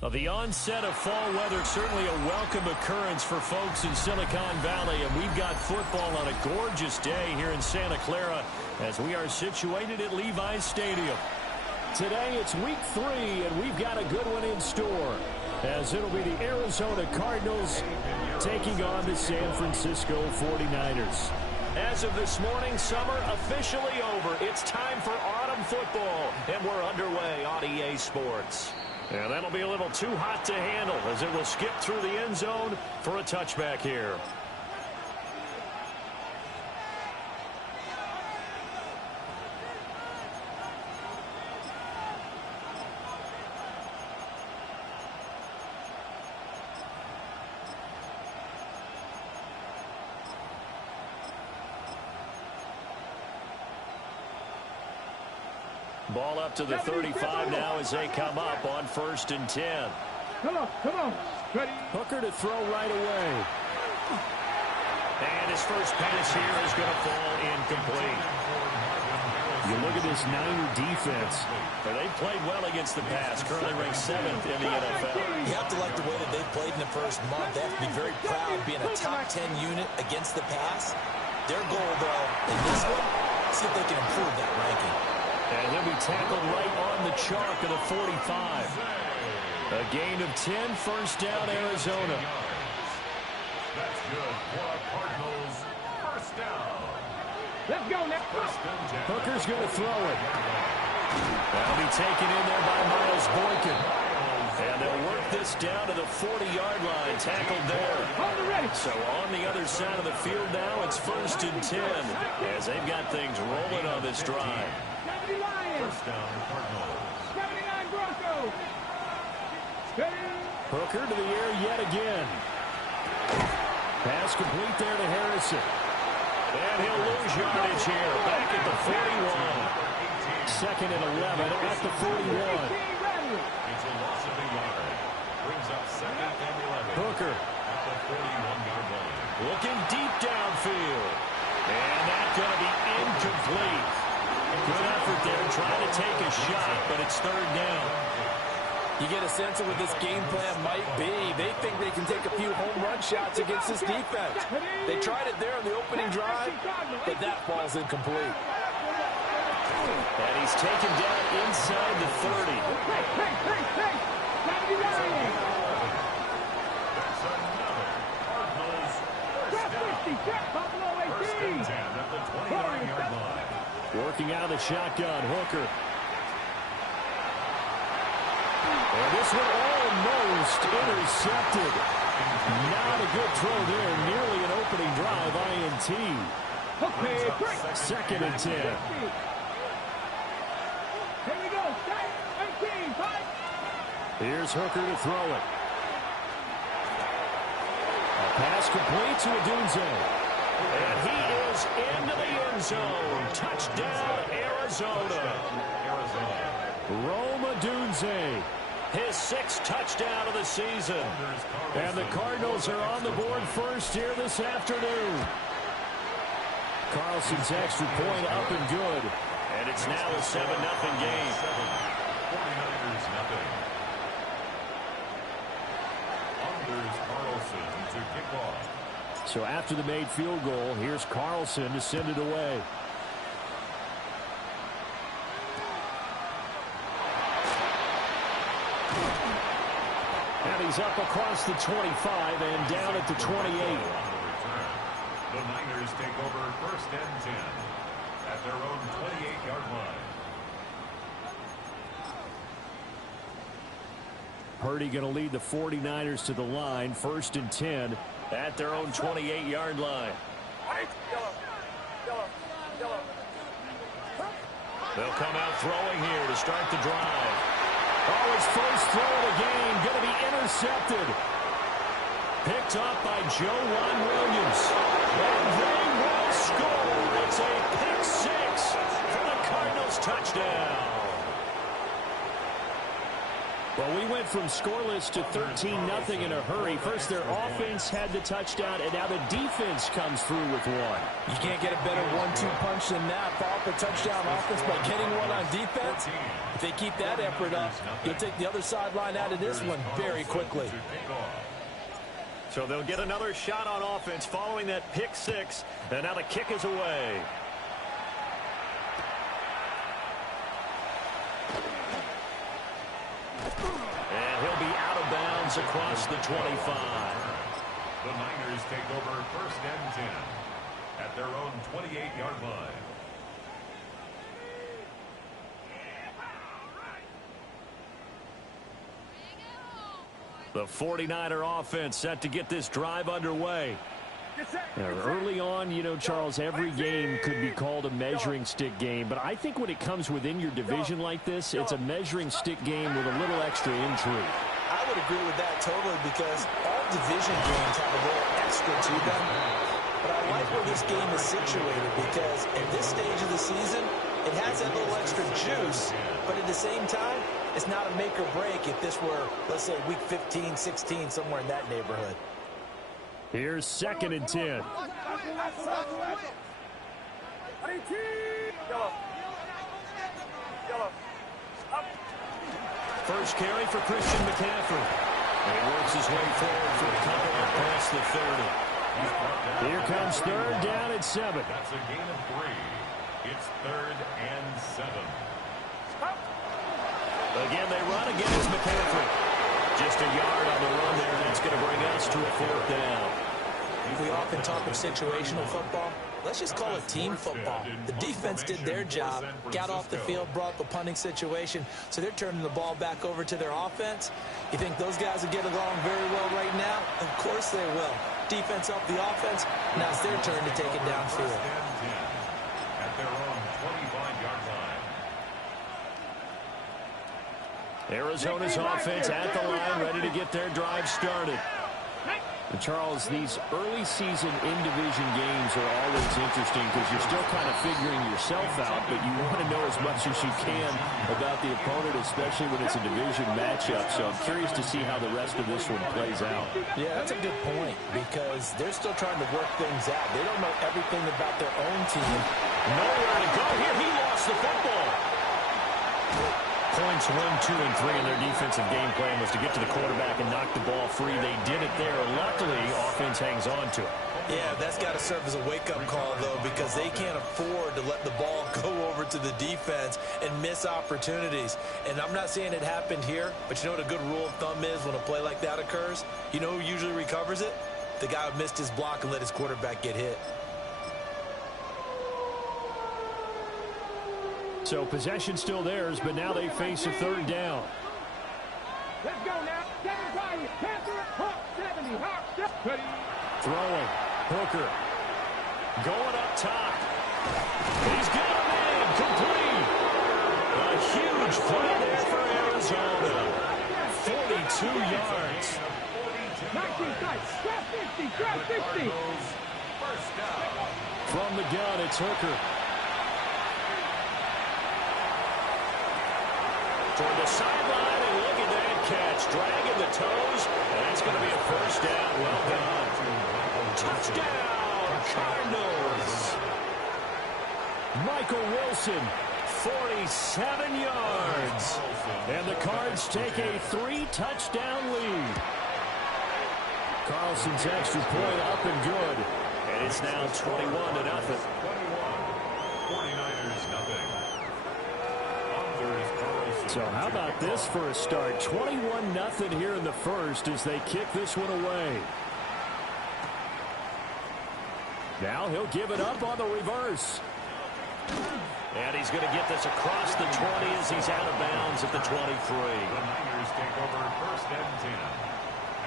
Well, the onset of fall weather, certainly a welcome occurrence for folks in Silicon Valley, and we've got football on a gorgeous day here in Santa Clara as we are situated at Levi's Stadium. Today it's week 3, and we've got a good one in store, as it'll be the Arizona Cardinals taking on the San Francisco 49ers. As of this morning, summer officially over. It's time for autumn football, and we're underway on EA Sports. And that'll be a little too hot to handle as it will skip through the end zone for a touchback here. Ball up to the 35 now as they come up on 1st and 10. Come on. Ready. Hooker to throw right away. And his first pass here is going to fall incomplete. You look at this Niner defense. They've played well against the pass, currently ranked 7th in the NFL. You have to like the way that they've played in the first month. They have to be very proud being a top 10 unit against the pass. Their goal, though, in this one, see if they can improve that ranking. And he'll be tackled right on the chalk of the 45. A gain of 10, first down, Arizona. That's good for our Cardinals. First down. Let's go now. Hooker's going to throw it. That'll be taken in there by Miles Boykin. And they'll work this down to the 40-yard line, tackled there. So on the other side of the field now, it's 1st and 10, as they've got things rolling on this drive. First down, Cardinals. 79 Broncos. Hooker to the air yet again. Pass complete there to Harrison. And he'll lose yardage here, back at the 41. 2nd and 11 at the 41. It's a loss of a yard. Brings up 2nd and 11. Hooker. At the 41-yard line. Looking deep downfield. And that's going to be incomplete. Good effort there, trying to take a shot, but it's 3rd down. You get a sense of what this game plan might be. They think they can take a few home run shots against this defense. They tried it there on the opening drive, but that ball's incomplete. And he's taken down inside the 30. That's another Cardinals first and 10 at the 29-yard line. Working out of the shotgun, Hooker. And this one almost intercepted. Not a good throw there. Nearly an opening drive, INT. Okay, 2nd and 10. Here we go. 18, 5. Here's Hooker to throw it. A pass complete to Odunze. And he is into the end zone. Touchdown, Arizona. Rome Odunze, his 6th touchdown of the season. And the Cardinals are on the board first here this afternoon. Carlson's extra point up and good. And it's now a 7-0 game. 49ers nothing. Anders Carlson to kick off. So after the made field goal, here's Carlson to send it away. And he's up across the 25 and down at the 28. The Niners take over 1st and 10 at their own 28-yard line. Purdy going to lead the 49ers to the line, 1st and 10 at their own 28-yard line. They'll come out throwing here to start the drive. Oh, his first throw of the game going to be intercepted. Picked up by Joejuan Williams. And they will score. It's a pick 6 for the Cardinals touchdown. Well, we went from scoreless to 13-0 in a hurry. First, their offense had the touchdown, and now the defense comes through with one. You can't get a better 1-2 punch than that. Follow up a touchdown offense by getting one on defense. If they keep that effort up, you'll take the other sideline out of this one very quickly. So they'll get another shot on offense following that pick six, and now the kick is away. And he'll be out of bounds across the 25. The Niners take over 1st and 10 at their own 28-yard line. The 49er offense set to get this drive underway. Now, early on, you know, Charles, every game could be called a measuring stick game, but I think when it comes within your division like this, it's a measuring stick game with a little extra intrigue. I would agree with that totally because all division games have a little extra to them. But I like where this game is situated because at this stage of the season, it has that little extra juice, but at the same time, it's not a make or break if this were, let's say, week 15, 16, somewhere in that neighborhood. Here's 2nd and 10. First carry for Christian McCaffrey. And he works his way forward for a couple up past the 30. Here comes 3rd down at 7. That's a gain of 3. It's 3rd and 7. Again, they run against McCaffrey. Just a yard on the run there, and it's going to bring us to a 4th down. We often talk of situational football. Let's just call it team football. The defense did their job, got off the field, brought the punting situation, so they're turning the ball back over to their offense. You think those guys will get along very well right now? Of course they will. Defense helped the offense. Now it's their turn to take it downfield. At their own 25-yard line. Arizona's offense at the line, ready to get their drive started. And Charles, these early season in-division games are always interesting because you're still kind of figuring yourself out, but you want to know as much as you can about the opponent, especially when it's a division matchup. So I'm curious to see how the rest of this one plays out. Yeah, that's a good point because they're still trying to work things out. They don't know everything about their own team. Nowhere to go here. He lost the football. Points 1, 2, and 3 in their defensive game plan was to get to the quarterback and knock the ball free. They did it there. Luckily, offense hangs on to it. Yeah, that's got to serve as a wake-up call, though, because they can't afford to let the ball go over to the defense and miss opportunities. And I'm not saying it happened here, but you know what a good rule of thumb is when a play like that occurs? You know who usually recovers it? The guy who missed his block and let his quarterback get hit. So possession still theirs, but now they face a 3rd down. Let's go now. 75. Panther, Hawk, 70. Hawk, 70. Throwing. Hooker. Going up top. He's got a man. Complete. A huge play there for Arizona. 42 yards. 19 sides. Grab 50. Grab 50. First down. From the gun, it's Hooker. Toward the sideline, and look at that catch. Dragging the toes, and that's going to be a 1st down. Well done. Touchdown, Cardinals. Michael Wilson, 47 yards. And the Cards take a 3-touchdown lead. Carlson's extra point up and good. And it's now 21-0. 49ers nothing. So how about this for a start? 21-0 here in the first as they kick this one away. Now he'll give it up on the reverse. And he's going to get this across the 20 as he's out of bounds at the 23. The Niners take over 1st and 10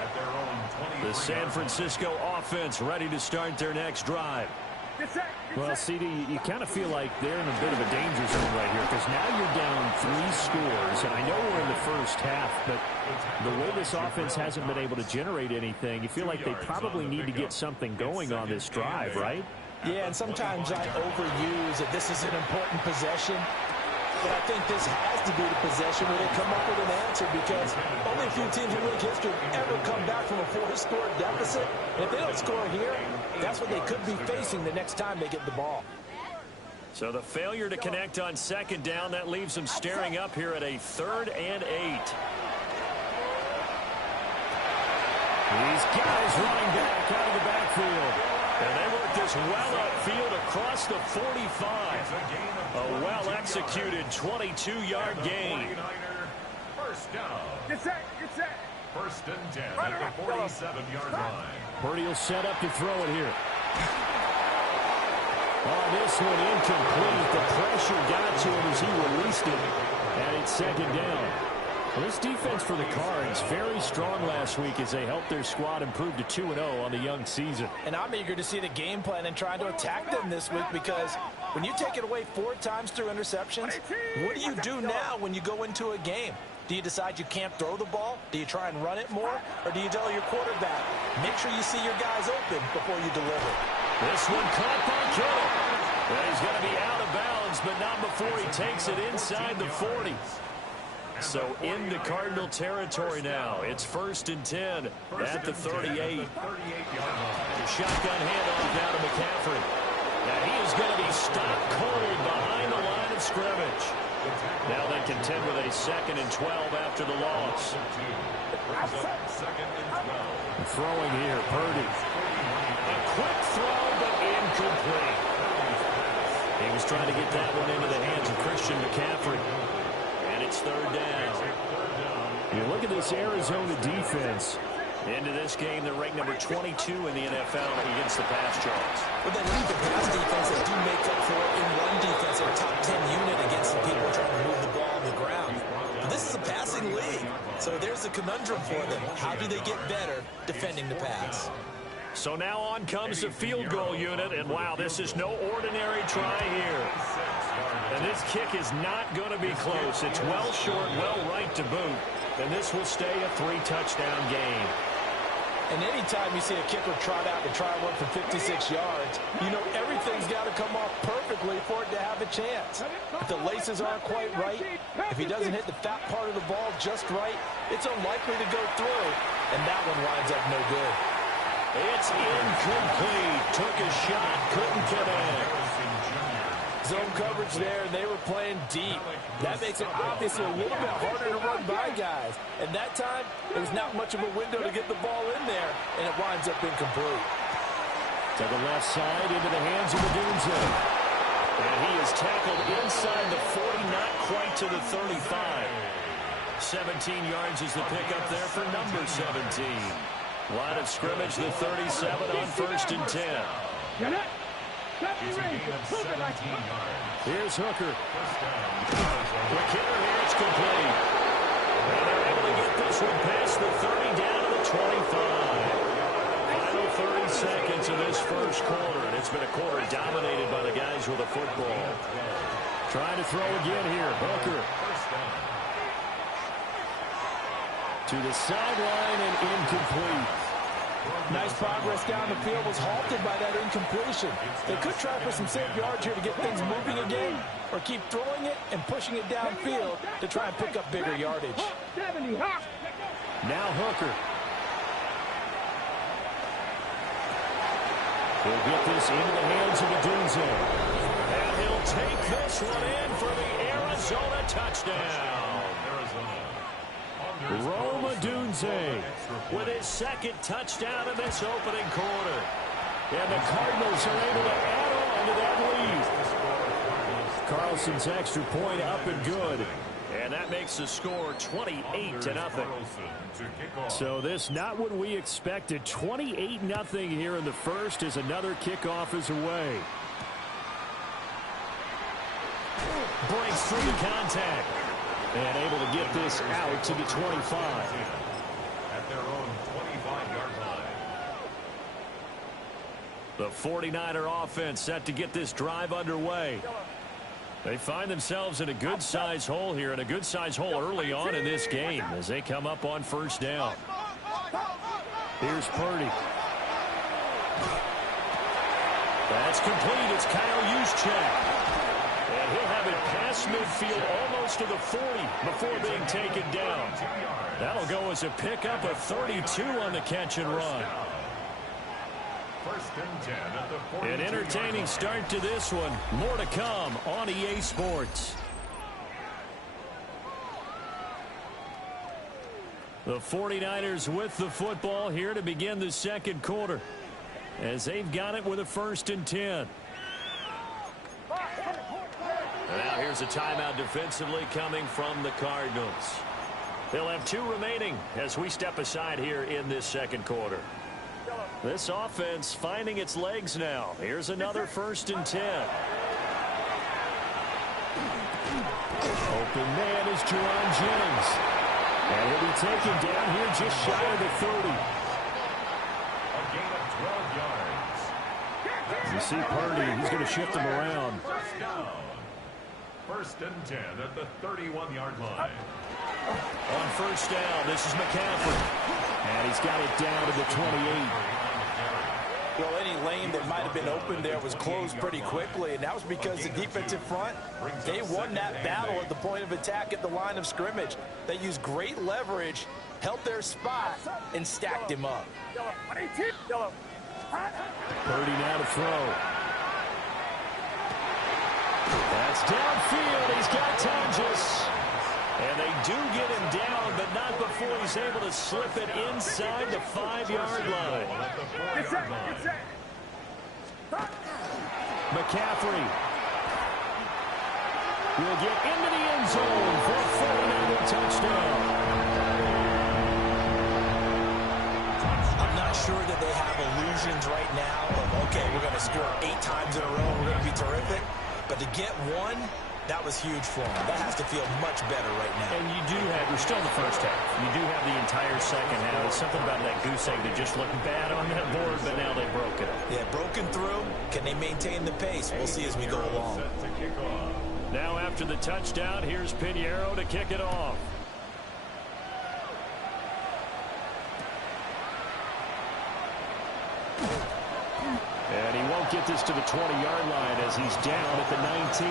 at their own 23. The San Francisco offense ready to start their next drive. Well, CD, you kind of feel like they're in a bit of a danger zone right here because now you're down 3 scores, and I know we're in the first half, but the way this offense hasn't been able to generate anything, you feel like they probably need to get something going on this drive, right? Yeah, and sometimes I overuse that this is an important possession. And I think this has to be the possession where they come up with an answer, because only a few teams in league history ever come back from a 4-score deficit. And if they don't score here, that's what they could be facing the next time they get the ball. So the failure to connect on second down, that leaves them staring up here at a 3rd and 8. He's got his running back out of the backfield. And they work this well upfield across the 45. A well-executed 22-yard gain. First down. Get set. Get set. First and 10 at the 47-yard line. Purdy will set up to throw it here. Oh, this one incomplete. The pressure got to him as he released it. And it's second down. Well, this defense for the Cards, very strong last week as they helped their squad improve to 2-0 on the young season. And I'm eager to see the game plan and trying to attack them this week, because when you take it away 4 times through interceptions, what do you do now when you go into a game? Do you decide you can't throw the ball? Do you try and run it more? Or do you tell your quarterback, make sure you see your guys open before you deliver? This one caught by Kittle. Well, he's going to be out of bounds, but not before he takes it inside the 40. So into Cardinal territory now. It's 1st and 10 at the 38. Shotgun handoff down to McCaffrey. Now he is going to be stopped cold behind the line of scrimmage. Now they contend with a 2nd and 12 after the loss. Throwing here, Purdy. A quick throw, but incomplete. He was trying to get that one into the hands of Christian McCaffrey. And it's 3rd down. You look at this Arizona defense. Into this game, they're ranked number 22 in the NFL against the pass yards. With that lead the pass defense, they do make up for it in run defense. They're a top 10 unit against the people trying to move the ball on the ground. But this is a passing league, so there's a conundrum for them. How do they get better defending the pass? So now on comes the field goal unit, and wow, this is no ordinary try here. And this kick is not going to be close. It's well short, well right to boot, and this will stay a 3-touchdown game. And anytime you see a kicker trot out to try one for 56 yards, you know everything's got to come off perfectly for it to have a chance. If the laces aren't quite right, if he doesn't hit the fat part of the ball just right, it's unlikely to go through, and that one winds up no good. It's incomplete. Took a shot, couldn't connect. Zone coverage there, and they were playing deep. That makes it obviously a little bit harder to run by guys. And that time, there's not much of a window to get the ball in there, and it winds up incomplete. To the left side, into the hands of Odunze. And he is tackled inside the 40, not quite to the 35. 17 yards is the pickup there for number 17. Line of scrimmage, the 37 on 1st and 10. Here's Hooker. McKinnon here, it's complete. And they're able to get this one past the 30 down to the 25. Final 30 seconds of this first quarter, and it's been a quarter dominated by the guys with the football. Trying to throw again here, Hooker. To the sideline and incomplete. Nice progress down the field, was halted by that incompletion. They could try for some safe yards here to get things moving again, or keep throwing it and pushing it downfield to try and pick up bigger yardage. Now Hooker. He'll get this into the hands of Odunze. And he'll take this one in for the Arizona touchdown. Rome Odunze with his 2nd touchdown in this opening quarter. And the Cardinals are able to add on to that lead. Carlson's extra point up and good. And that makes the score 28-0. So this not what we expected. 28-0 here in the first as another kickoff is away. Breaks through the contact. And able to get this out to the 25. At their own 25-yard line. The 49er offense set to get this drive underway. They find themselves in a good-sized hole here, and a good-sized hole early on in this game as they come up on 1st down. Here's Purdy. That's complete. It's Kyle Juszczyk. And he'll have it past midfield almost to the 40 before being taken down. That'll go as a pickup of 32 on the catch and run. First and 10 at the 42. An entertaining start to this one. More to come on EA Sports. The 49ers with the football here to begin the second quarter, as they've got it with a 1st and 10. And now here's a timeout defensively coming from the Cardinals. They'll have 2 remaining as we step aside here in this second quarter. This offense finding its legs now. Here's another 1st and 10. Open man is Jerron Jennings. And he'll be taken down here just shy of the 30. A gain of 12 yards. You see Purdy, he's going to shift him around. First down. 1st and 10 at the 31-yard line. On 1st down, this is McCaffrey. And he's got it down to the 28. Well, any lane that might have been open there was closed pretty quickly, and that was because the defensive front, they won that battle at the point of attack at the line of scrimmage. They used great leverage, held their spot, and stacked him up. Purdy now to throw. That's downfield. He's got Tonjes. And they do get him down, but not before he's able to slip it inside the 5-yard line. McCaffrey will get into the end zone for a 49er touchdown. I'm not sure that they have illusions right now of, okay, we're going to score 8 times in a row, we're going to be terrific. But to get one, that was huge for them. That has to feel much better right now. And you do have, we're still in the first half. You do have the entire second half. It's something about that goose egg that just looked bad on that board, but now they broke it. Yeah, broken through. Can they maintain the pace? We'll see as we go along. Now after the touchdown, here's Pinheiro to kick it off. And he won't get this to the 20-yard line as he's down at the 19.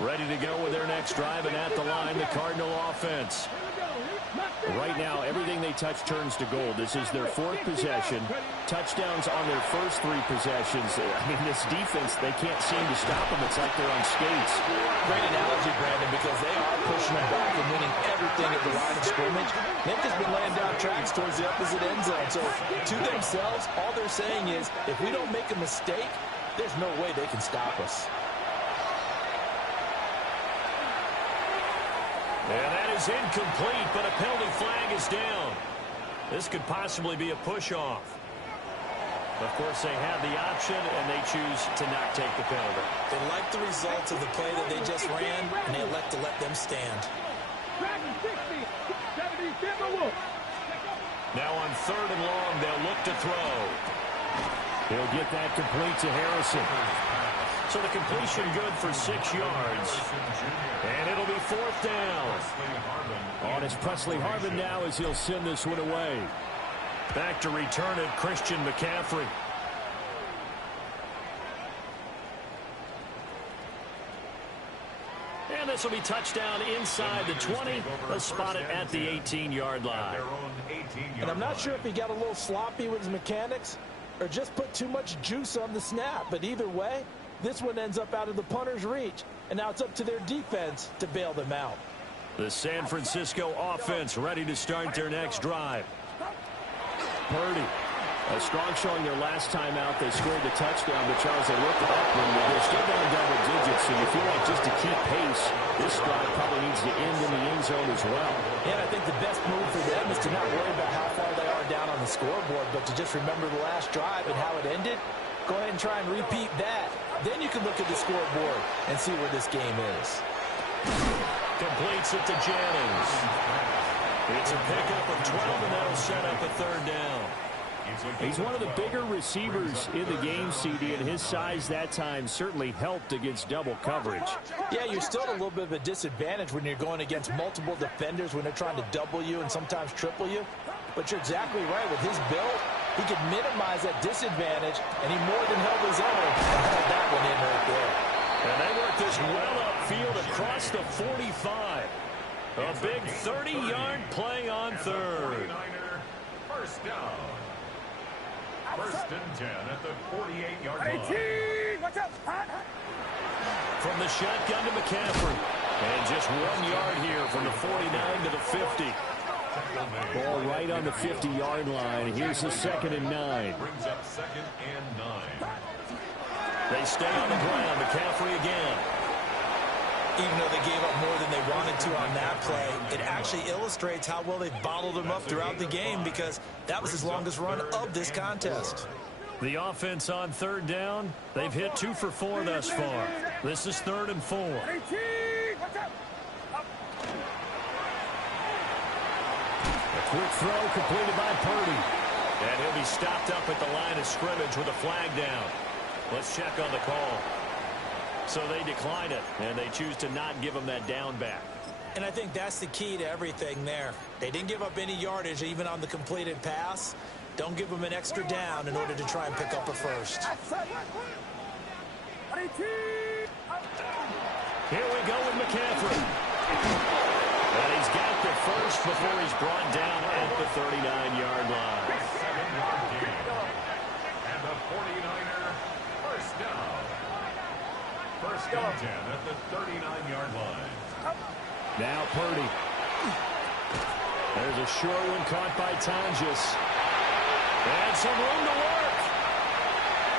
Ready to go with their next drive, and at the line, the Cardinal offense. Right now, everything they touch turns to gold. This is their 4th possession. Touchdowns on their first 3 possessions. I mean, this defense, they can't seem to stop them. It's like they're on skates. Great analogy, Brandon, because they are pushing them back and winning everything at the line of scrimmage. They've just been laying down tracks towards the opposite end zone. So, to themselves, all they're saying is, if we don't make a mistake, there's no way they can stop us. And that is incomplete, but a penalty flag is down. This could possibly be a push-off. Of course, they have the option, and they choose to not take the penalty. They like the results of the play that they just ran, and they elect to let them stand. Now on 3rd and long, they'll look to throw. He'll get that complete to Harrison. So the completion good for 6 yards. And it'll be 4th down. On is Presley Harvin now as he'll send this one away. Back to return it, Christian McCaffrey. And this will be touchdown inside the 20. They'll spot it at the 18-yard line. And I'm not sure if he got a little sloppy with his mechanics or just put too much juice on the snap. But either way, this one ends up out of the punter's reach, and now it's up to their defense to bail them out. The San Francisco offense ready to start their next drive. Purdy, a strong showing their last time out. They scored the touchdown, but Charles, they looked up when they're still down double digits, so you feel like just to keep pace, this drive probably needs to end in the end zone as well. And I think the best move for them is to not worry about how far they are down on the scoreboard, but to just remember the last drive and how it ended. Go ahead and try and repeat that. Then you can look at the scoreboard and see where this game is. Completes it to Jennings. It's a pickup of 12, and that'll set up a 3rd down. He's one of the bigger receivers in the game, CD, and his size that time certainly helped against double coverage. Yeah, you're still at a little bit of a disadvantage when you're going against multiple defenders when they're trying to double you and sometimes triple you. But you're exactly right. With his build, he could minimize that disadvantage, and he more than held his own and held that one in right there. And they work this well upfield across the 45. A big 30-yard play on third. First down. First and 10 at the 48-yard line. What's up? From the shotgun to McCaffrey. And just 1 yard here from the 49 to the 50. Ball right on the 50-yard line. Here's the 2nd and 9. Brings up 2nd and 9. They stay on the ground. McCaffrey again. Even though they gave up more than they wanted to on that play, it actually illustrates how well they bottled him up throughout the game because that was his longest run of this contest. The offense on 3rd down. They've hit 2 for 4 thus far. This is 3rd and 4. A quick throw completed by Purdy. And he'll be stopped up at the line of scrimmage with a flag down. Let's check on the call. So they decline it, and they choose to not give him that down back. And I think that's the key to everything there. They didn't give up any yardage even on the completed pass. Don't give them an extra down in order to try and pick up a first. Here we go with McCaffrey. And he's got the first before he's brought down at the 39-yard line. 7-yard gain. And the 49er first down. First and 10 at the 39-yard line. Now Purdy. There's a short one caught by Tonjes. And some room to work.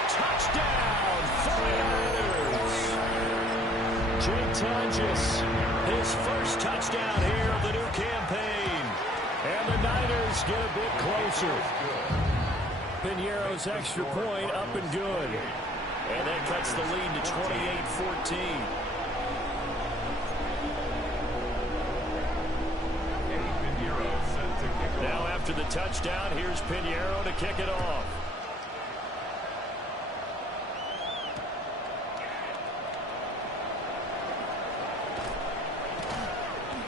Touchdown, 49ers. Jake Tonjes, his first touchdown here of the new campaign. And the Niners get a bit closer. Piñeiro's extra point up and good. And that cuts the lead to 28-14. Now after the touchdown, here's Piñeiro to kick it off.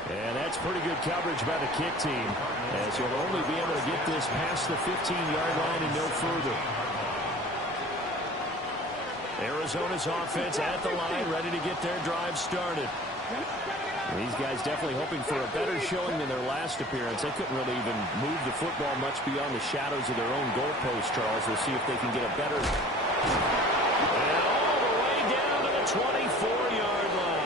And that's pretty good coverage by the kick team, as he'll only be able to get this past the 15-yard line and no further. Arizona's offense at the line, ready to get their drive started. These guys definitely hoping for a better showing than their last appearance. They couldn't really even move the football much beyond the shadows of their own goalpost, Charles. We'll see if they can get a better... And all the way down to the 24-yard line.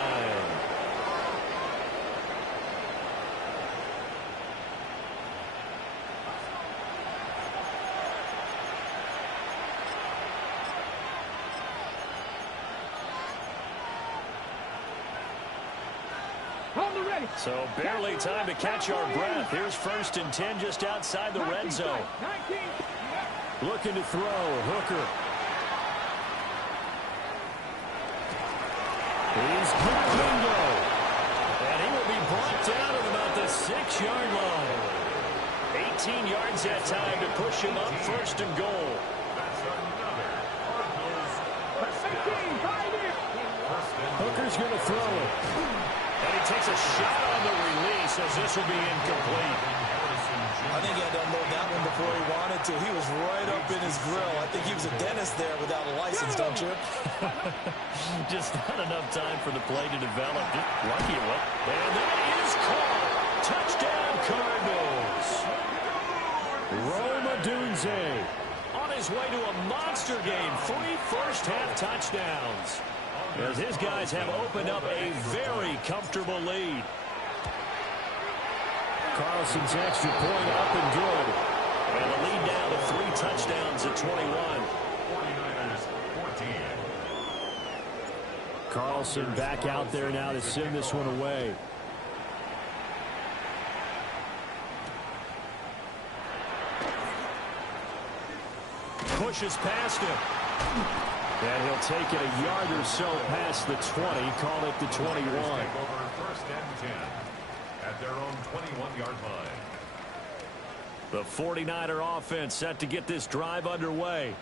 So barely time to catch our breath. Here's 1st and 10 just outside the red zone. Looking to throw. Hooker. He's good. Bingo. And he will be brought down at about the 6-yard line. 18 yards that time to push him up 1st and goal. Hooker's going to throw it. And he takes a shot on the release as this will be incomplete. I think he had to unload that one before he wanted to. He was right up in his grill. I think he was a dentist there without a license, don't you? Just not enough time for the play to develop. Just lucky it was. And that is caught. Touchdown, Cardinals. Rome Odunze on his way to a monster game. 3 first-half touchdowns, as his guys have opened up a very comfortable lead. Carlson's extra point up and good. And the lead down to 3 touchdowns at 21. 49ers 14. Carlson back out there now to send this one away. Pushes past him. And he'll take it a yard or so past the 20. Call it the 21. Take over 1st and 10 at their own 21-yard line. The 49er offense set to get this drive underway.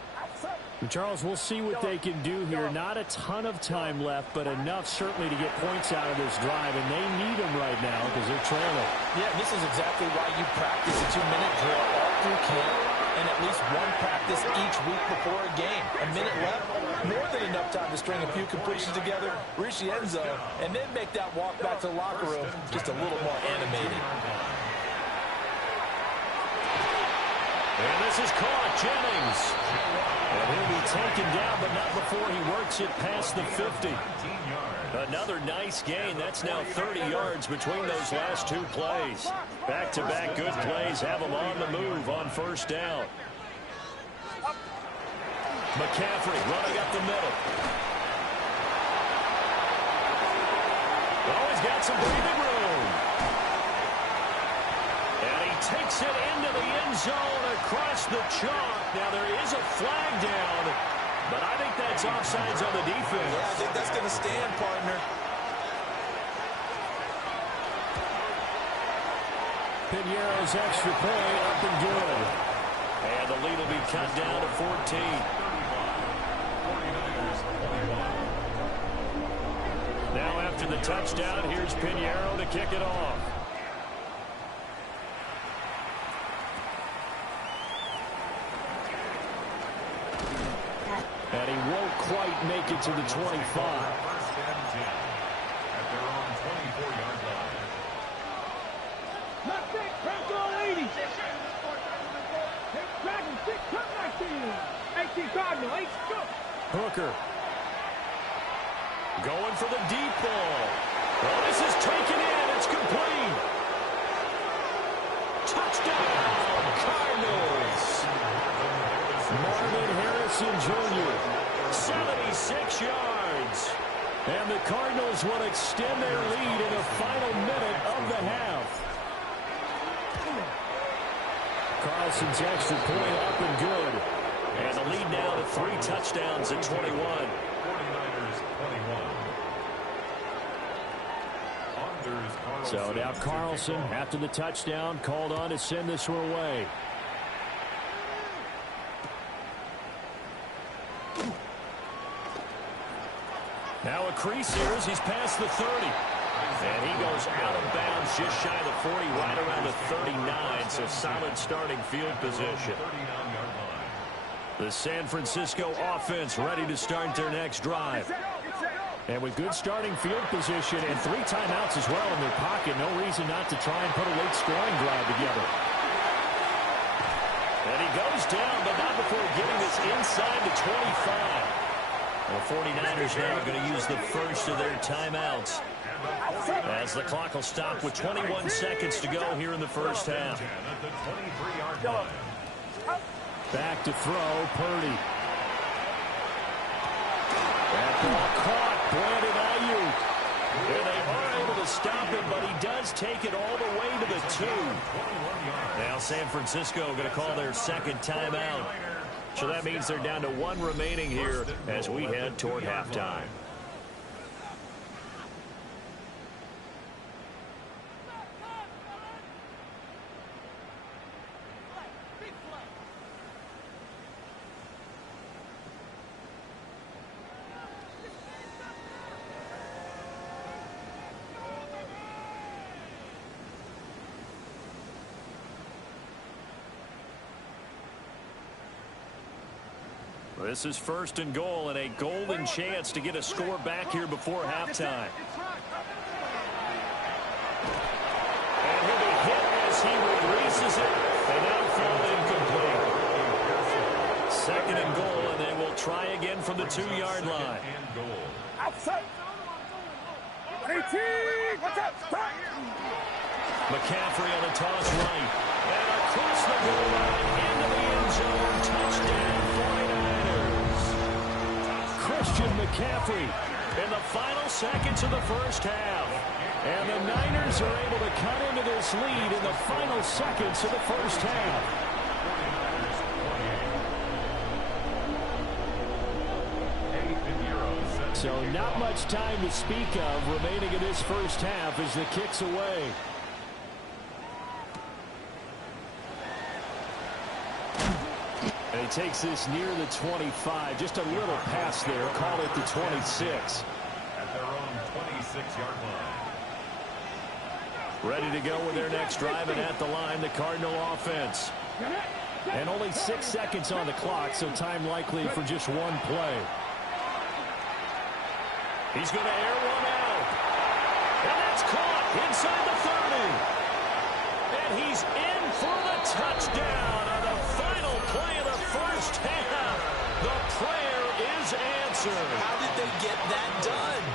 And Charles, we'll see what they can do here. Not a ton of time left, but enough certainly to get points out of this drive, and they need them right now because they're trailing. Yeah, this is exactly why you practice a 2-minute drill all through camp and at least one practice each week before a game. A minute left, more than enough time to string a few completions together, reach the end zone, and then make that walk back to the locker room just a little more animated. And this is caught, Jennings. And he'll be taken down, but not before he works it past the 50. Another nice gain. That's now 30 yards between those last two plays. Back-to-back good plays have them on the move on first down. McCaffrey running up the middle. Oh, he's got some breathing room. And he takes it into the end zone across the chalk. Now there is a flag down, but I think that's offsides on the defense. Yeah, I think that's going to stand, partner. Pinheiro's extra point up and good. And the lead will be cut down to 14. Now after the touchdown, here's Pinheiro to kick it off. And he won't quite make it to the 25. First and 10 at their own 24-yard line. Left it, press all 80. Take Dragon, 6, come back in. 18 Cardinal, 8, go. Hooker. Going for the deep ball. Oh, this is taken in. It's complete. Touchdown, Cardinals. Marvin Harrison Jr. 76 yards. And the Cardinals will extend their lead in the final minute of the half. Carlson's extra point up and good. And the lead now to 3 touchdowns at 21. 49ers 21. So now Carlson, after the touchdown, called on to send this one away. Now a crease here as he's past the 30. And he goes out of bounds just shy of the 40, right around the 39. So solid starting field position. The San Francisco offense ready to start their next drive. And with good starting field position and 3 timeouts as well in their pocket, no reason not to try and put a late scoring drive together. And he goes down, but not before getting this inside the 25. The 49ers now going to use the first of their timeouts, as the clock will stop with 21 seconds to go here in the first half. Back to throw, Purdy. That ball caught, Brandon Ayuk. And they are able to stop him, but he does take it all the way to the 2. Now San Francisco going to call their second timeout. So that means they're down to 1 remaining here as we head toward halftime. This is first and goal and a golden chance to get a score back here before halftime. And he'll be hit as he releases it, and now fall incomplete. Second and goal, and they will try again from the 2-yard line. Outside. 18, what's up? McCaffrey on the toss right, and across the goal line into the end zone. Touchdown, 49ers. Christian McCaffrey in the final seconds of the first half. And the Niners are able to cut into this lead in the final seconds of the first half. So not much time to speak of remaining in this first half as the kick's away. he takes this near the 25. Just a little pass there. Call it the 26. At their own 26-yard line. Ready to go with their next drive, and at the line, the Cardinal offense. And only 6 seconds on the clock, so time likely for just one play. He's going to air one out. And that's caught inside the 30. And he's in for the touchdown on the final play of the first half. The prayer is answered. How did they get that done?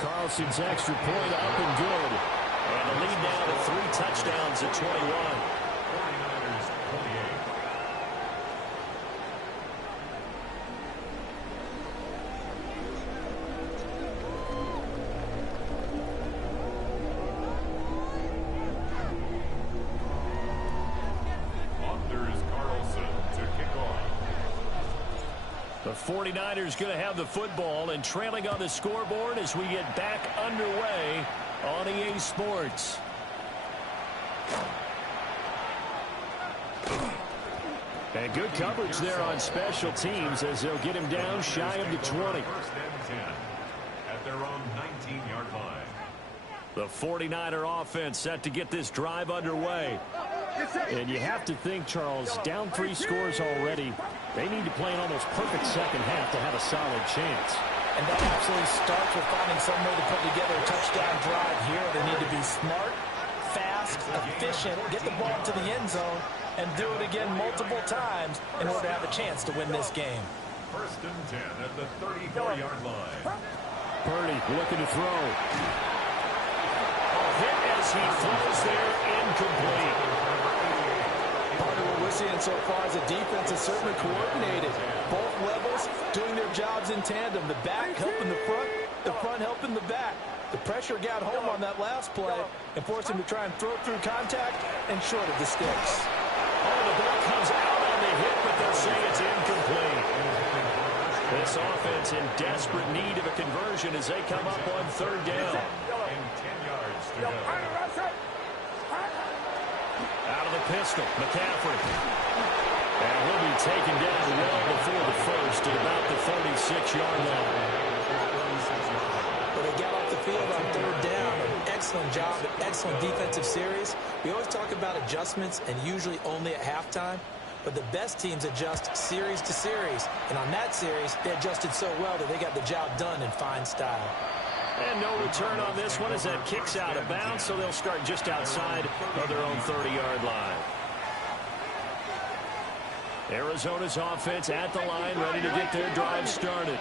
Carlson's extra point up and good. And the lead now to 3 touchdowns at 21. 49ers 28. Anders Carlson to kick off. The 49ers going to have the football and trailing on the scoreboard as we get back underway on EA Sports. And good coverage there on special teams as they'll get him down shy of the 20. First and 10 at their own 19-yard line. The 49er offense set to get this drive underway. And you have to think, Charles, down 3 scores already. They need to play an almost perfect second half to have a solid chance. And that absolutely starts with finding some way to put together a touchdown drive here. They need to be smart, fast, efficient, get the ball to the end zone, and do it again multiple times in order to have a chance to win this game. First and 10 at the 34-yard line. Purdy looking to throw. Hit as he throws there, incomplete. Part of what we're seeing so far is the defense is certainly coordinated. Both levels doing their jobs in tandem. The back helping the front helping the back. The pressure got home on that last play and forced him to try and throw through contact and short of the sticks. Oh, the ball comes out on the hit, but they'll say it's incomplete. This offense in desperate need of a conversion as they come up on 3rd down. And 10 yards to go. Out of the pistol, McCaffrey. And he'll be taken down well before the first at about the 36-yard line. But they got off the field on 3rd down. An excellent job, an excellent defensive series. We always talk about adjustments and usually only at halftime. But the best teams adjust series to series. And on that series, they adjusted so well that they got the job done in fine style. And no return on this one as that kicks out of bounds, so they'll start just outside of their own 30-yard line. Arizona's offense at the line, ready to get their drive started.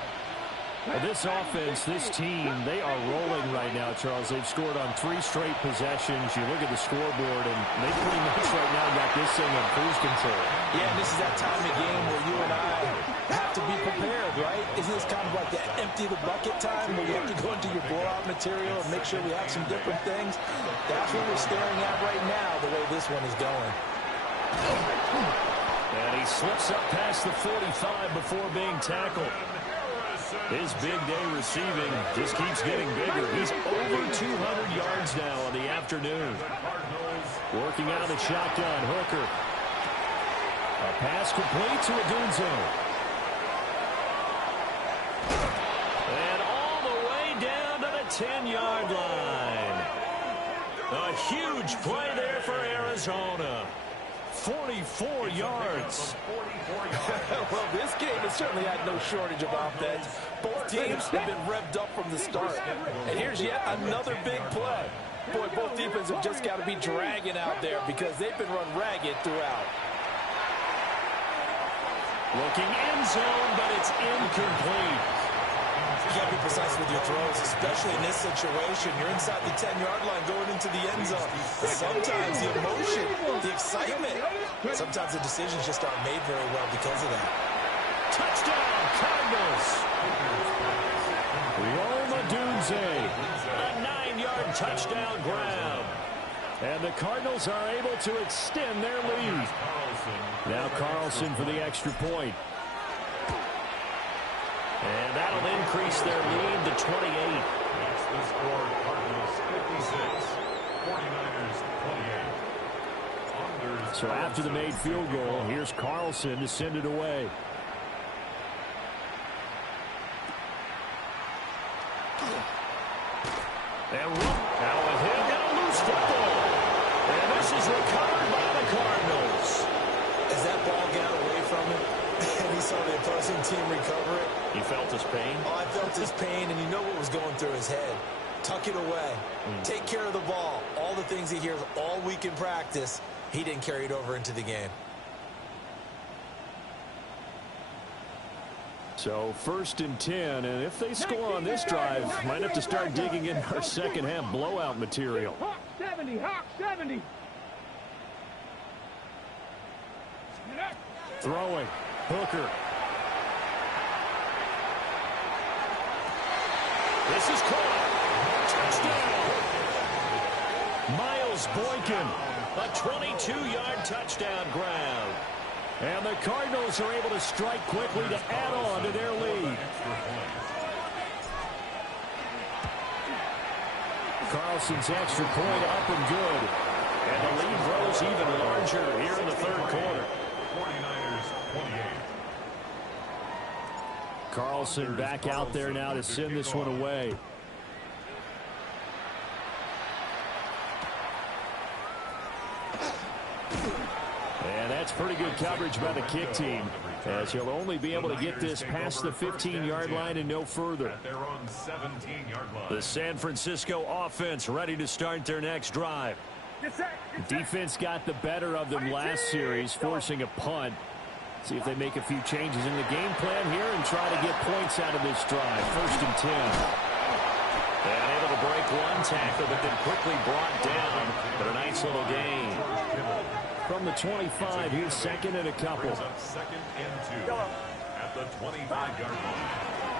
This offense, this team, they are rolling right now, Charles. They've scored on 3 straight possessions. You look at the scoreboard, and they pretty much right now got this thing on cruise control. Yeah, and this is that time of game where you and I have to be prepared, right? Isn't this kind of like the empty the bucket time where you have to go into your blowout material and make sure we have some different things? That's what we're staring at right now, the way this one is going. And he slips up past the 45 before being tackled. His big day receiving just keeps getting bigger. He's over 200 yards now on the afternoon. Working out of the shotgun, Hooker. A pass complete to Odunze. And all the way down to the 10-yard line. A huge play there for Arizona. 44 yards. Well, this game has certainly had no shortage of offense. Both teams have been revved up from the start. And here's yet another big play. Boy, both defenses have just got to be dragging out there because they've been run ragged throughout. Looking end zone, but it's incomplete. You got to be precise with your throws, especially in this situation. You're inside the 10-yard line going into the end zone. Sometimes the emotion, the excitement, sometimes the decisions just aren't made very well because of that. Touchdown, Cardinals. Rome Odunze. A 9-yard touchdown grab. And the Cardinals are able to extend their lead. Now Carlson for the extra point. And that'll increase their lead to 28. That's the score. Cardinals 56, 49ers 28. So after the made field goal, here's Carlson to send it away. And now a hit and a loose football. And this is recovered by the Cardinals. As that ball got away from him, and he saw the opposing team recover it. He felt his pain? Oh, I felt his pain, and you know what was going through his head. Tuck it away. Take care of the ball. All the things he hears all week in practice, he didn't carry it over into the game. So 1st and 10, and if they score on this drive, might have to start digging in our second half blowout material. Hawk 70, Hawk 70. Throwing. Hooker. This is caught. Touchdown. Miles Boykin. A 22-yard touchdown grab. And the Cardinals are able to strike quickly to add on to their lead. Carlson's extra point up and good. And the lead grows even larger here in the 3rd quarter. 49ers 28. Carlson back out there now to send this one away. And that's pretty good coverage by the kick team, as he'll only be able to get this past the 15-yard line and no further. They're on 17-yard line. The San Francisco offense ready to start their next drive. Defense got the better of them last series, forcing a punt. See if they make a few changes in the game plan here and try to get points out of this drive. 1st and 10. And able to break one tackle, but then quickly brought down. But a nice little gain. From the 25, here's 2nd and a couple. Second and 2 at the 25-yard line.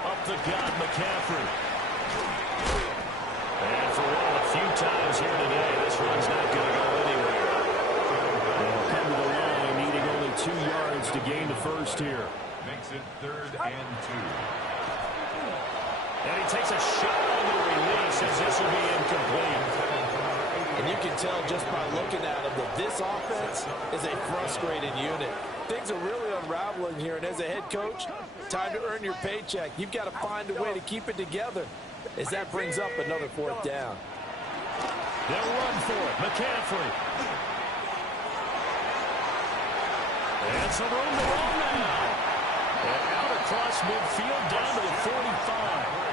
Up the gut, McCaffrey. And for one of the few times here today, this run's not going to go anywhere. They'll come to the line, needing only 2 yards to gain the first here. Makes it 3rd and 2. And he takes a shot on the release as this will be incomplete. And you can tell just by looking at him that this offense is a frustrated unit. Things are really unraveling here, and as a head coach, time to earn your paycheck. You've got to find a way to keep it together as that brings up another 4th down. They'll run for it. McCaffrey. And some room to roll now. And out across midfield down to the 45.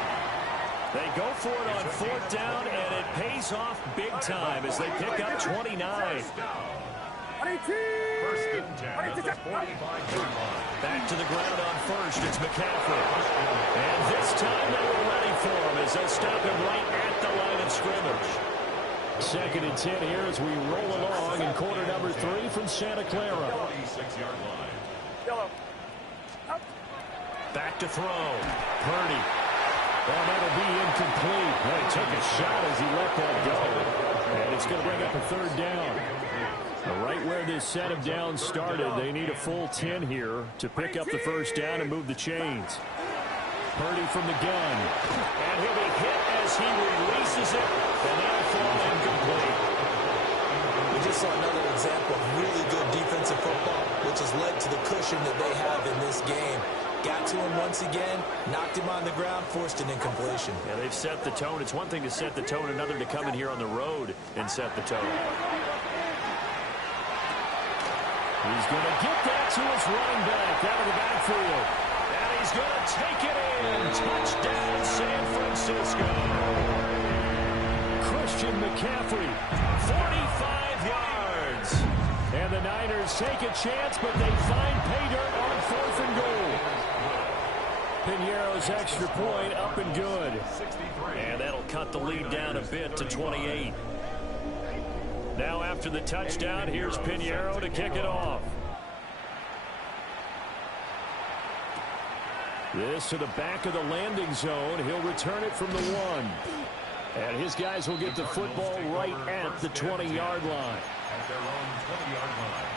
They go for it on 4th down, and it pays off big time as they pick up 29. First and 10 at the 45-yard line. Back to the ground on 1st. It's McCaffrey. And this time they were ready for him as they'll stop him right at the line of scrimmage. 2nd and 10 here as we roll along in quarter number 3 from Santa Clara. 46-yard line. Back to throw. Purdy. Well, that'll be incomplete. Well, he took a shot as he let that go. And it's going to bring up a 3rd down. Right where this set of downs started, they need a full 10 here to pick up the 1st down and move the chains. Purdy from the gun. And he'll be hit as he releases it. And that'll fall incomplete. We just saw another example of really good defensive football, which has led to the cushion that they have in this game. Got to him once again, knocked him on the ground, forced an incompletion. Yeah, they've set the tone. It's one thing to set the tone, another to come in here on the road and set the tone. He's going to get that to his running back out of the backfield. And he's going to take it in. Touchdown, San Francisco. Christian McCaffrey, 45 yards. And the Niners take a chance, but they find pay dirt on 4th and goal. Piñeiro's extra point up and good. And that'll cut the lead down a bit to 28. Now after the touchdown, here's Piñeiro to kick it off. This to the back of the landing zone. He'll return it from the 1. And his guys will get the football right at the 20-yard line. At their own 20-yard line.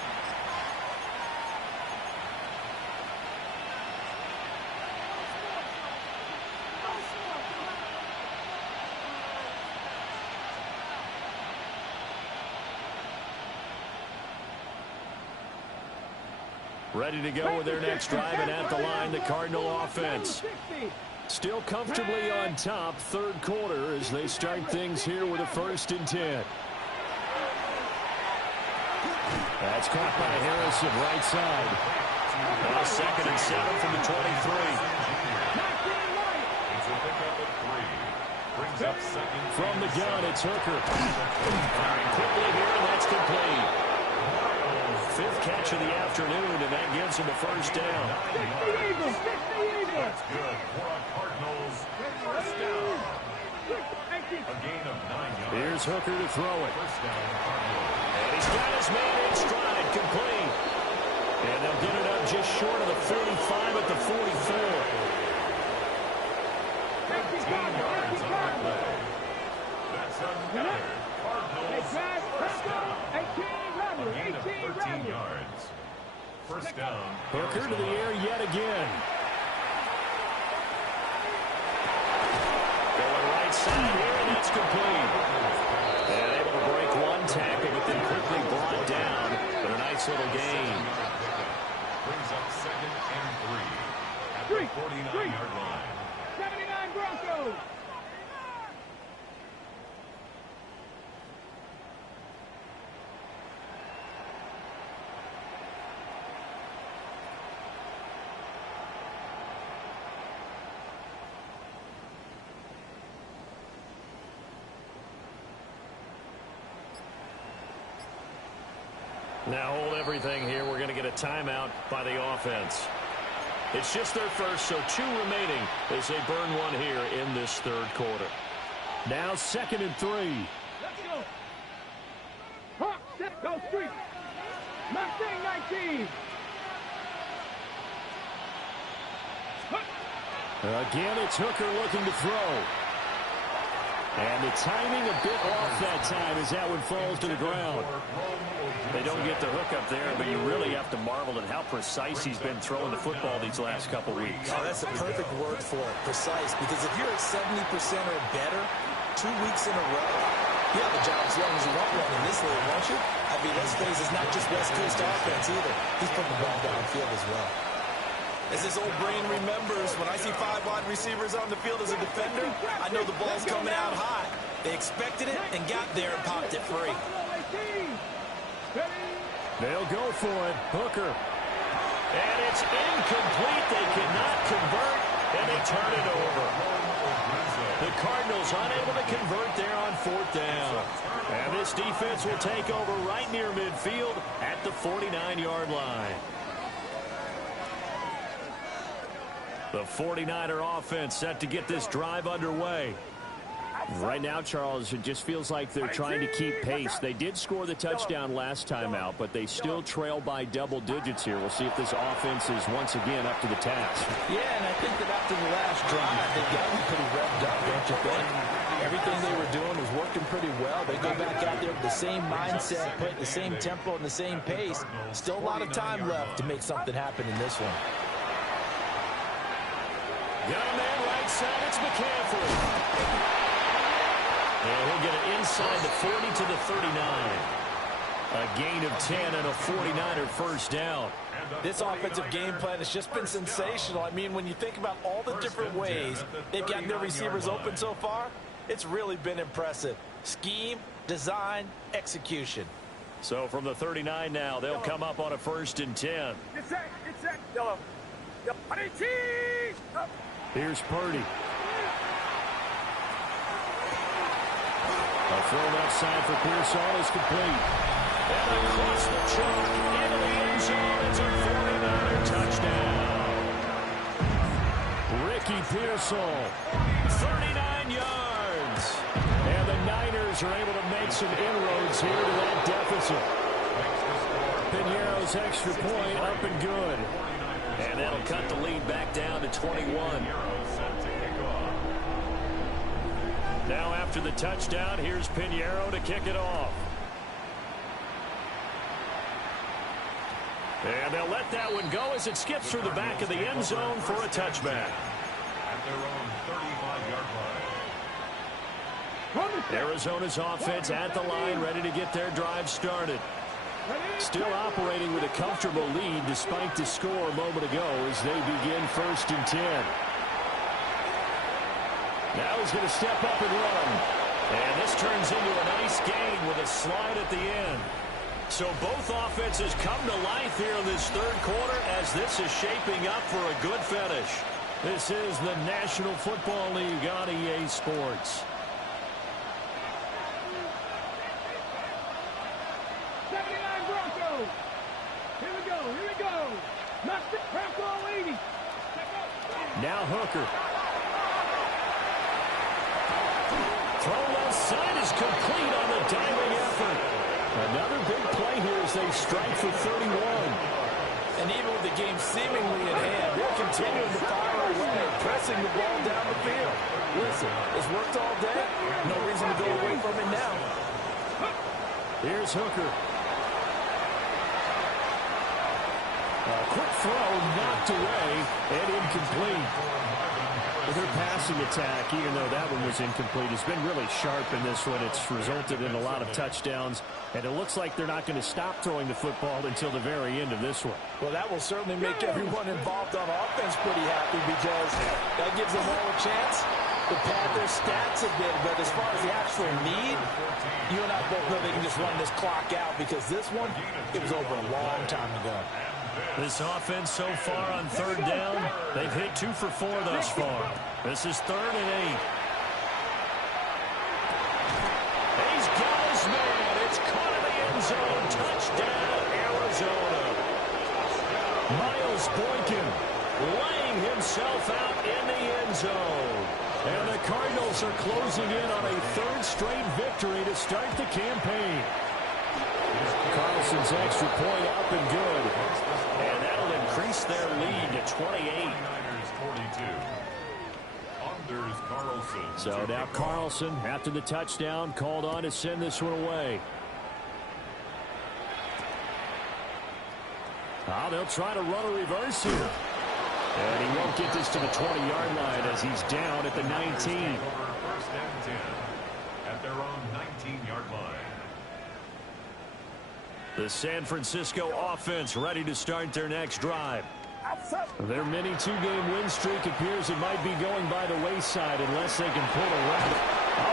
Ready to go with their next drive, and at the line, the Cardinal offense. Still comfortably on top, third quarter, as they start things here with a 1st and 10. That's caught by Harrison, right side. Now 2nd and 7 from the 23. From the gun, it's Hooker. Quickly here, and that's complete. 5th catch of the afternoon, and that gives him a 1st down. That's good for a Cardinals 1st down. A gain of 9 yards. Here's Hooker to throw it. 1st down, Cardinals. And he's got his man in stride, complete. And they'll get it up just short of the 45 at the 44. 15 yards on the play. That's another Cardinals 1st down. A gain of 13 yards. 1st down. Hooker to the air yet again. Going right side here, and that's complete. And able to break one tackle, but then quickly brought down. But a nice little gain. Brings up 2nd and 3 at the 49-yard line. 79 Broncos. Now hold everything here. We're going to get a timeout by the offense. It's just their first, so 2 remaining as they burn one here in this third quarter. Now 2nd and 3. Let's go. Hawk, set, go street. Mustang 19. Again, it's Hooker looking to throw. And the timing a bit off that time as that one falls to the ground. They don't get the hook up there, but you really have to marvel at how precise he's been throwing the football these last couple weeks. Oh, that's the perfect word for it, precise, because if you're at 70% or better 2 weeks in a row, you have a job as long as you want one in this league, won't you? I mean, let's face it, it's not just West Coast offense either. He's putting the ball downfield as well. As this old brain remembers, when I see 5 wide receivers on the field as a defender, I know the ball's coming out high. They expected it and got there and popped it free. They'll go for it. Hooker. And it's incomplete. They cannot convert, and they turn it over. The Cardinals unable to convert there on 4th down. And this defense will take over right near midfield at the 49-yard line. The 49er offense set to get this drive underway. Right now, Charles, it just feels like they're trying to keep pace. They did score the touchdown last time out, but they still trail by double digits here. We'll see if this offense is once again up to the task. Yeah, and I think that after the last drive, they got them pretty revved up, don't you think? Everything they were doing was working pretty well. They go back out there with the same mindset, put the same tempo and the same pace. Still a lot of time left to make something happen in this one. Got a man right side. It's McCaffrey. And he'll get it inside the 40 to the 39. A gain of 10 and a 49er first down. This offensive game plan has just been sensational. I mean, when you think about all the different ways they've gotten their receivers open so far, it's really been impressive. Scheme, design, execution. So from the 39 now, they'll come up on a 1st and 10. It's set. Yellow. Here's Purdy. A throw left side for Pearsall is complete. And across the chalk into the end zone. It's a 49er touchdown. Ricky Pearsall, 39 yards. And the Niners are able to make some inroads here to that deficit. Piñeiro's extra point up and good. And that'll cut the lead back down to 21. Now after the touchdown, here's Piñeiro to kick it off. And they'll let that one go as it skips through the back of the end zone for a touchback. At their own 35-yard line. Arizona's offense at the line, ready to get their drive started. Still operating with a comfortable lead despite the score a moment ago as they begin 1st and 10. Now he's going to step up and run. And this turns into a nice gain with a slide at the end. So both offenses come to life here in this 3rd quarter as this is shaping up for a good finish. This is the National Football League on EA Sports. 79 Broncos. Here we go. Here we go. Mustard, Bronco 80. Now Hooker. Throw left side is complete on the diving effort. Another big play here as they strike for 31. And even with the game seemingly in hand, they're continuing to fire away, pressing the ball down the field. Listen, it's worked all day. No reason to go away from it now. Here's Hooker. A quick throw knocked away and incomplete. Their passing attack, even though that one was incomplete, has been really sharp in this one. It's resulted in a lot of touchdowns, and it looks like they're not going to stop throwing the football until the very end of this one. Well, that will certainly make everyone involved on offense pretty happy because that gives them all a chance to pad their stats a bit. But as far as the actual need, you and I both know they can just run this clock out because this one, it was over a long time ago. This offense so far on 3rd down, they've hit 2 for 4 thus far. This is 3rd and 8. He's got his man. It's caught in the end zone. Touchdown, Arizona. Miles Boykin laying himself out in the end zone. And the Cardinals are closing in on a 3rd straight victory to start the campaign. Carlson's extra point up and good. And that'll increase their lead to 28. So now Carlson, after the touchdown, called on to send this one away. They'll try to run a reverse here. And he won't get this to the 20-yard line as he's down at the 19. 1st and 10 at their own 19-yard line. The San Francisco offense ready to start their next drive. Their mini 2-game win streak appears it might be going by the wayside unless they can pull a rabbit.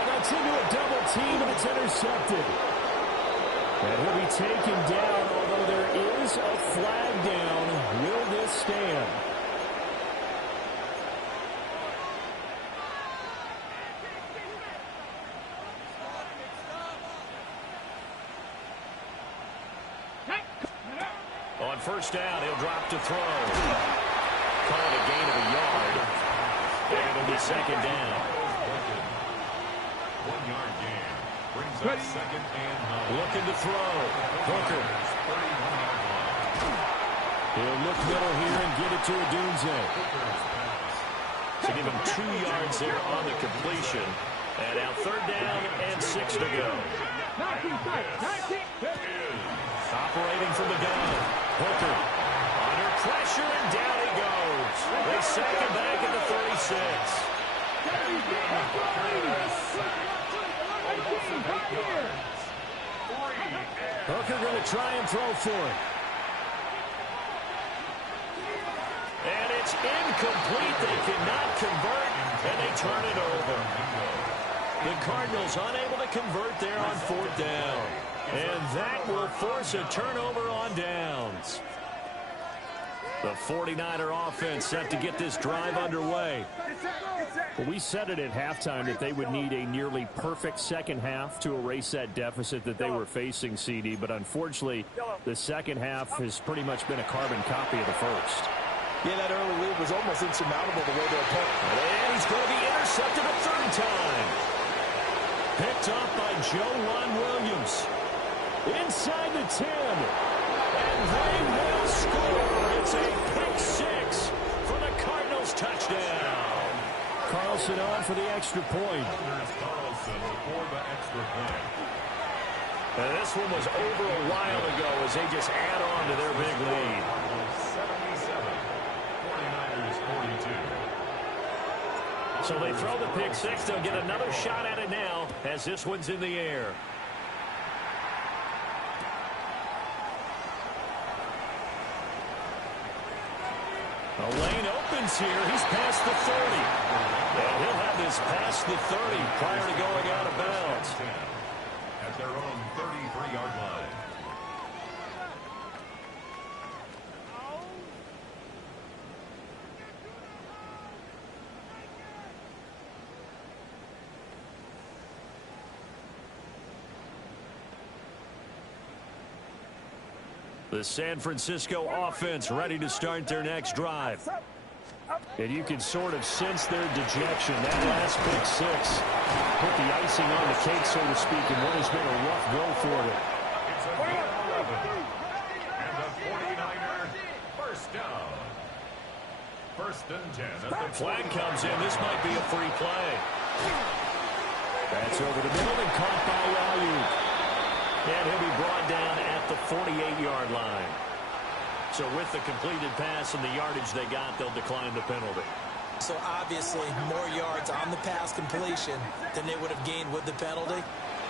That's into a double team, and it's intercepted. And he'll be taken down, although there is a flag down. Will this stand? On 1st down, he'll drop to throw. Call it a gain of a yard. And it'll be 2nd down. 1-yard gain. Brings up 2nd and 9. Looking to throw. Hooker. He'll look middle here and get it to Odunze. So give him 2 yards there on the completion. And now 3rd down and 6 to go. Operating from the gun. Hooker under pressure, and down he goes. They sack him back at the 36. Hooker going to try and throw for it. And it's incomplete. They cannot convert, and they turn it over. The Cardinals unable to convert there on 4th down. And that will force a turnover on downs. The 49er offense set to get this drive underway. Well, we said it at halftime that they would need a nearly perfect second half to erase that deficit that they were facing, CD. But unfortunately, the second half has pretty much been a carbon copy of the first. Yeah, that early lead was almost insurmountable the way they're playing. And he's going to be intercepted a 3rd time. Picked up by Joe Ron Williams. Inside the 10. And they will score. It's a pick 6 for the Cardinals touchdown. Carlson on for the extra point. Carlson for the extra point. And this one was over a while ago as they just add on to their big lead. 77. 49ers 42. So they throw the pick 6. They'll get another shot at it now as this one's in the air. A lane opens here. He's past the 30. And he'll have this past the 30 prior to going out of bounds. At their own 33-yard line. The San Francisco offense ready to start their next drive. And you can sort of sense their dejection. That last pick six put the icing on the cake, so to speak, in what has been a rough go for them. It's a gain of 11. And the 49er first down. First and 10. The flag comes in. This might be a free play. That's over the middle and caught by Ayuk. And he'll be brought down at the 48-yard line. So with the completed pass and the yardage they got, they'll decline the penalty. So obviously more yards on the pass completion than they would have gained with the penalty.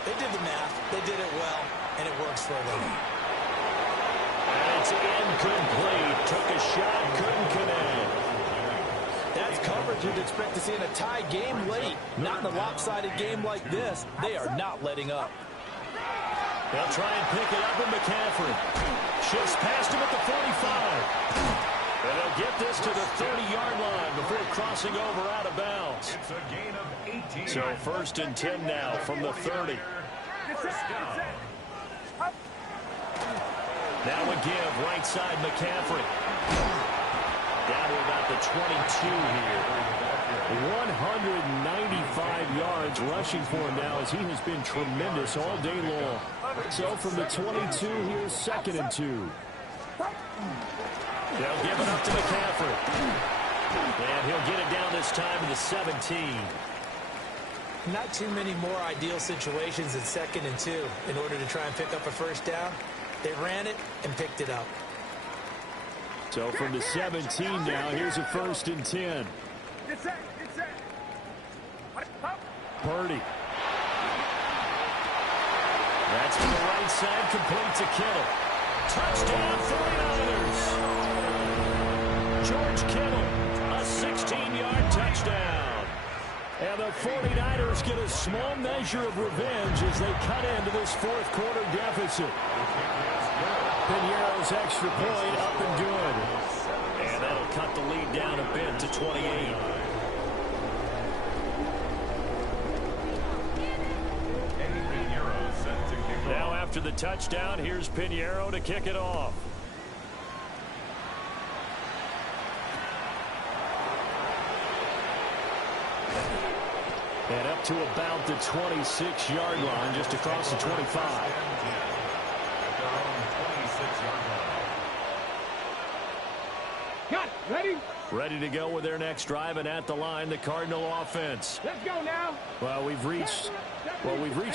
They did the math. They did it well, and it works for them. And it's incomplete. Took a shot, couldn't connect. That's coverage you'd expect to see in a tie game late. Not in a lopsided game like this. They are not letting up. They'll try and pick it up, and McCaffrey shifts past him at the 45. And they'll get this to the 30-yard line before crossing over out of bounds. It's a gain of 18. So first and 10 now from the 30. First down. Now a give, right side McCaffrey. Down to about the 22 here. 195 yards rushing for him now, as he has been tremendous all day long. So from the 22, here's second and 2. They'll give it up to McCaffrey. And he'll get it down this time to the 17. Not too many more ideal situations than second and 2 in order to try and pick up a first down. They ran it and picked it up. So from the 17 now, here's a first and 10. Purdy. That's from the right side, complete to Kittle. Touchdown, 49ers. George Kittle, a 16-yard touchdown. And the 49ers get a small measure of revenge as they cut into this fourth quarter deficit. Pinheiro's extra point up and good. And that'll cut the lead down a bit to 28. Now after the touchdown, here's Pinheiro to kick it off. And up to about the 26-yard line, just across the 25. Got it. Ready? Ready to go with their next drive, and at the line, the Cardinal offense. Let's go now. Well, we've reached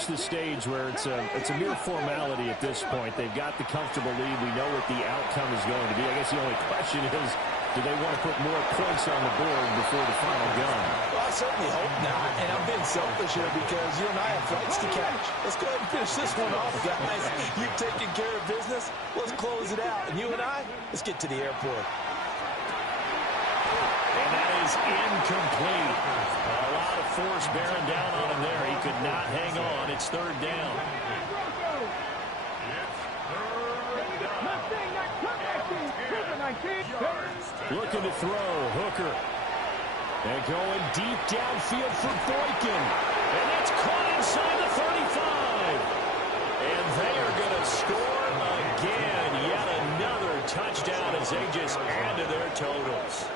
the stage where it's a mere formality at this point. They've got the comfortable lead. We know what the outcome is going to be. I guess the only question is, do they want to put more points on the board before the final gun? Well, I certainly hope not, and I'm being selfish here because you and I have flights to catch. Let's go ahead and finish this one off, guys. You've taken care of business. Let's close it out. And you and I, let's get to the airport. And that is incomplete. A lot of force bearing down on him there. He could not hang on. It's third down. Looking to throw. Hooker. And going deep downfield for Boykin. And that's caught inside the 35. And they are going to score again. Yet another touchdown as they just add to their totals.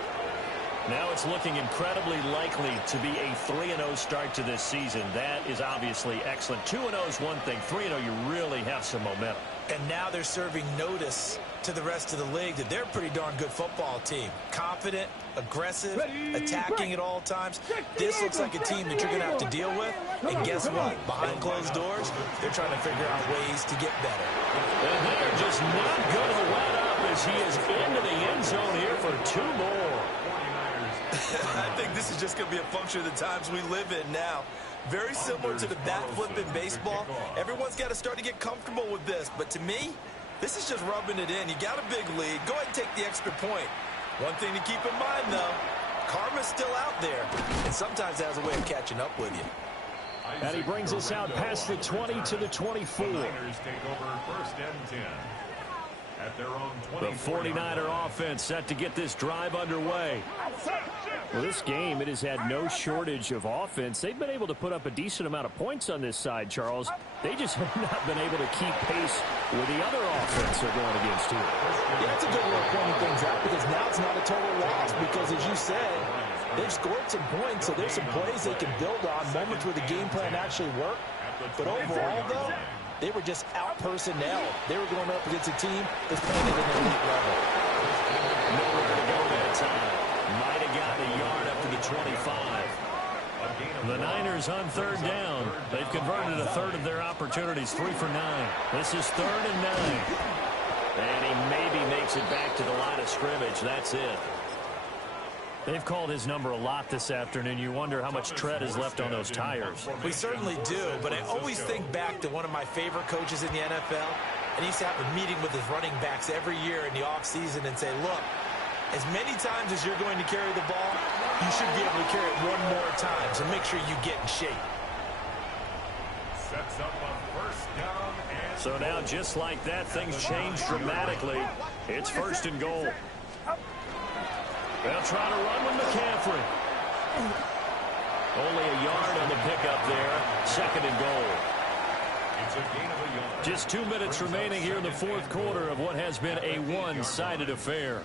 Now it's looking incredibly likely to be a 3-0 start to this season. That is obviously excellent. 2-0 is one thing. 3-0, you really have some momentum. And now they're serving notice to the rest of the league that they're a pretty darn good football team. Confident, aggressive, attacking at all times. This looks like a team that you're going to have to deal with. And guess what? Behind closed doors, they're trying to figure out ways to get better. And they are just not going to let up as he is into the end zone here for 2 more. I think this is just going to be a function of the times we live in now. Very similar to the bat flip in baseball. Everyone's got to start to get comfortable with this. But to me, this is just rubbing it in. You got a big lead. Go ahead and take the extra point. One thing to keep in mind, though, karma's still out there, and sometimes it has a way of catching up with you. And he brings us out past the 20 to the 24. The Niners take over first and 10. At their own 24. The 49er offense set to get this drive underway. Well, this game, it has had no shortage of offense. They've been able to put up a decent amount of points on this side, Charles. They just have not been able to keep pace with the other offense they're going against here. Yeah, that's a good way of pointing things out, because now it's not a total loss, because as you said, they've scored some points, so there's some plays they can build on, moments where the game plan actually worked. But overall, though, they were just out personnel. They were going up against a team that's playing at an elite level. Nowhere to go that time. Might have gotten a yard up to the 25. The Niners on third down. They've converted a third of their opportunities, 3 for 9. This is 3rd and 9. And he maybe makes it back to the line of scrimmage. That's it. They've called his number a lot this afternoon. You wonder how much tread is left on those tires. We certainly do, but I always think back to one of my favorite coaches in the NFL, and he used to have a meeting with his running backs every year in the offseason and say, look, as many times as you're going to carry the ball, you should be able to carry it one more time, so make sure you get in shape. Sets up on first down and So now, just like that, things change dramatically. It's 1st and goal. They'll try to run with McCaffrey. Only a yard on the pickup there. 2nd and goal. it's a gain of a yard. Just 2 minutes remaining here in the 4th quarter of what has been a one-sided affair.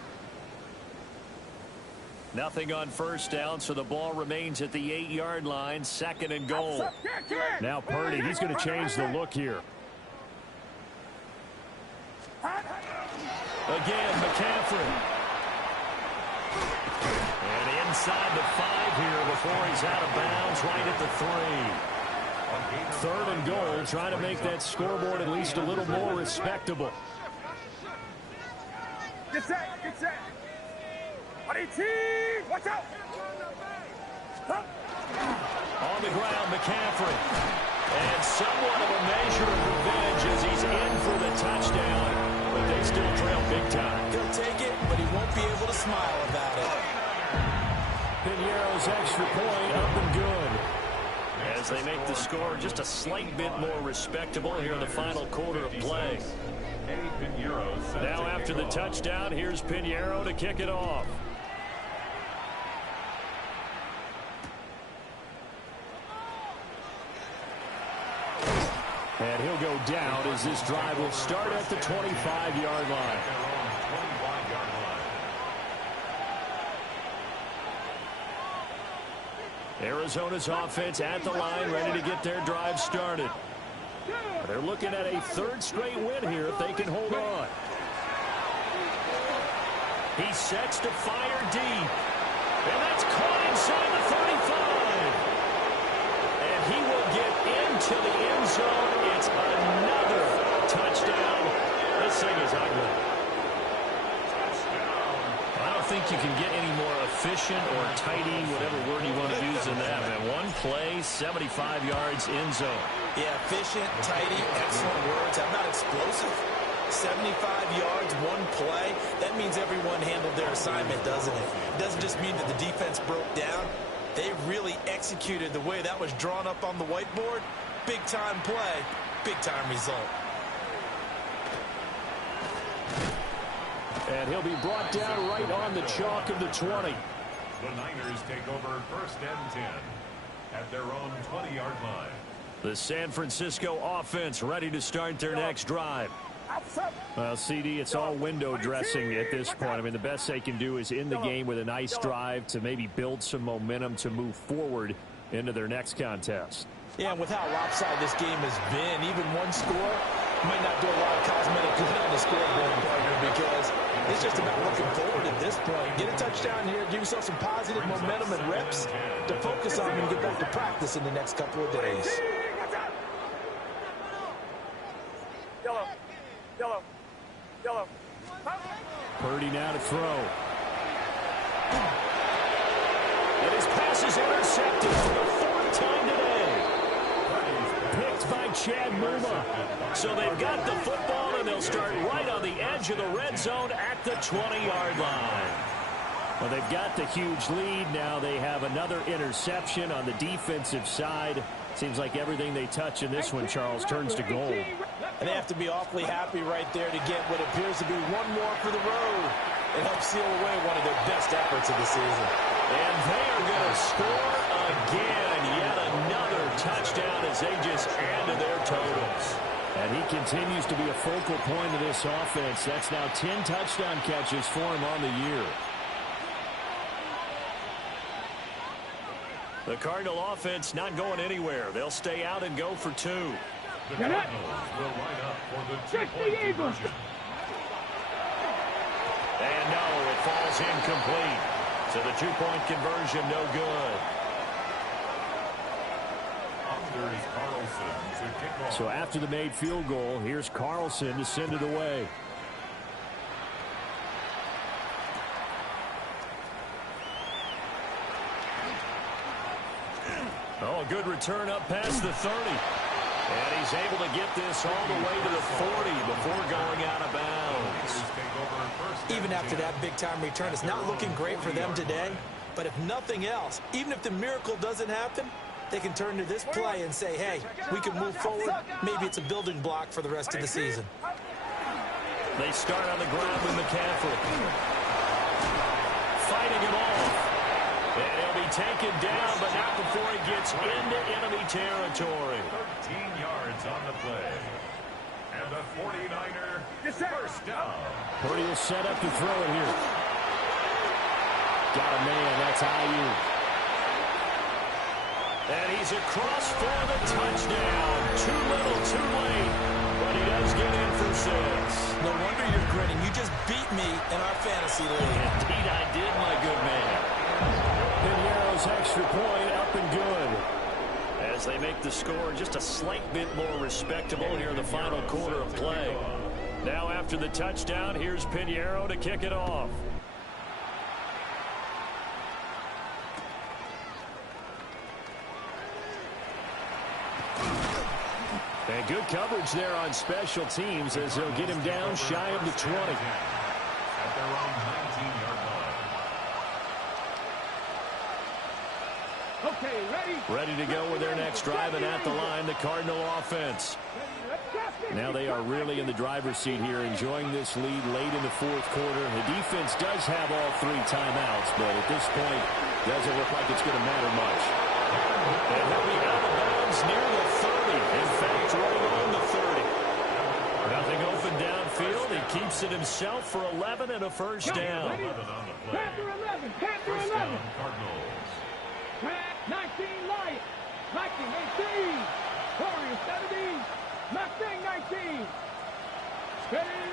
Nothing on first down, so the ball remains at the 8-yard line. 2nd and goal. Now Purdy, he's going to change the look here. Again, McCaffrey. And inside the 5 here before he's out of bounds, right at the 3. 3rd and goal, trying to make that scoreboard at least a little more respectable. Get set, get set. Watch out. On the ground, McCaffrey. And somewhat of a measure of revenge as he's in for the touchdown. But they still trail big time. He'll take it, but he won't be able to smile about it. Piñeiro's extra point up and good. As they make the score just a slight bit more respectable here in the final quarter of play. Now after the touchdown, here's Piñeiro to kick it off. And he'll go down as this drive will start at the 25-yard line. Arizona's offense at the line, ready to get their drive started. They're looking at a 3rd straight win here if they can hold on. He sets to fire deep. And that's caught inside the 35. And he will get into the end zone. It's another touchdown. This thing is ugly. I don't think you can get any more efficient or tidy, whatever word you want to use in that. Man, one play, 75 yards, end zone. Yeah, efficient, tidy, excellent words. I'm not explosive. 75 yards, one play. That means everyone handled their assignment, doesn't it? It doesn't just mean that the defense broke down. They really executed the way that was drawn up on the whiteboard. Big-time play, big-time result. And he'll be brought down right on the chalk of the 20. The Niners take over first and 10 at their own 20-yard line. The San Francisco offense ready to start their next drive. Well, CD, it's all window dressing at this point. I mean, the best they can do is end the game with a nice drive to maybe build some momentum to move forward into their next contest. Yeah, and with how lopsided this game has been, even one score might not do a lot of cosmetic good on the scoreboard, partner, because it's just about looking forward at this point. Get a touchdown here, give yourself some positive momentum and reps to focus on when you get back to practice in the next couple of days. Yellow. Purdy now to throw. And his pass is intercepted for the 4th time today. Picked by Chad Muma. So they've got the football, and they'll start right on the edge of the red zone at the 20-yard line. Well, they've got the huge lead. Now they have another interception on the defensive side. Seems like everything they touch in this one, Charles, turns to gold. And they have to be awfully happy right there to get what appears to be one more for the road. It helps seal away one of their best efforts of the season. And they are going to score again. Yet another touchdown as they just add to their totals. And he continues to be a focal point of this offense. That's now 10 touchdown catches for him on the year. The Cardinal offense not going anywhere. They'll stay out and go for two. The Cardinals will line up for the two-point conversion. And no, it falls incomplete. So the two-point conversion no good. Here's Carlson to kick off. So after the made field goal, here's Carlson to send it away. Oh, a good return up past the 30. And he's able to get this all the way to the 40 before going out of bounds. Even after that big-time return, it's not looking great for them today. But if nothing else, even if the miracle doesn't happen, they can turn to this play and say, hey, we can move forward. Maybe it's a building block for the rest of the season. They start on the ground with McCaffrey. Fighting him off. And he'll be taken down, but not before he gets into enemy territory. 13 yards on the play. And the 49er first down. Purdy will set up to throw it here. Got a man. That's Ayuk. And he's across for the touchdown. Too little, too late. But he does get in for 6. No wonder you're grinning. You just beat me in our fantasy league. Indeed, I did, my good man. Pinheiro's extra point up and good. As they make the score just a slight bit more respectable here in the final quarter of play. Now after the touchdown, here's Pinheiro to kick it off. And good coverage there on special teams as they'll get him down shy of the 20. At their own 19-yard line. Okay, Ready to go with their next drive, and at the line, the Cardinal offense. Now they are really in the driver's seat here, enjoying this lead late in the fourth quarter. The defense does have all 3 timeouts, but at this point, doesn't look like it's going to matter much. And he'll be out of bounds near the 30. In fact, right on the 30. Nothing open downfield. He keeps it himself for 11 and a first down. 11 on the play. Panther 11, Panther First 11. down, Cardinals. 19 Lions, Viking 18, Warriors 17, Mustang 19. Steady.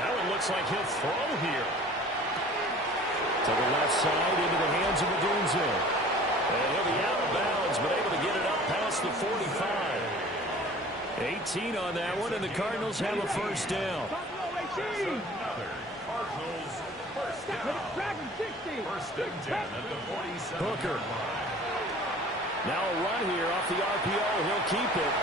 That one looks like he'll throw here. To the left side into the hands of Odunze. And he'll be out of bounds, but able to get it up past the 45. 18 on that one, and the Cardinals have a first down. Buffalo 18. Another Cardinals first down. Dragon 60. First and 10 at the 47. Hooker. Now a run here off the RPO. He'll keep it.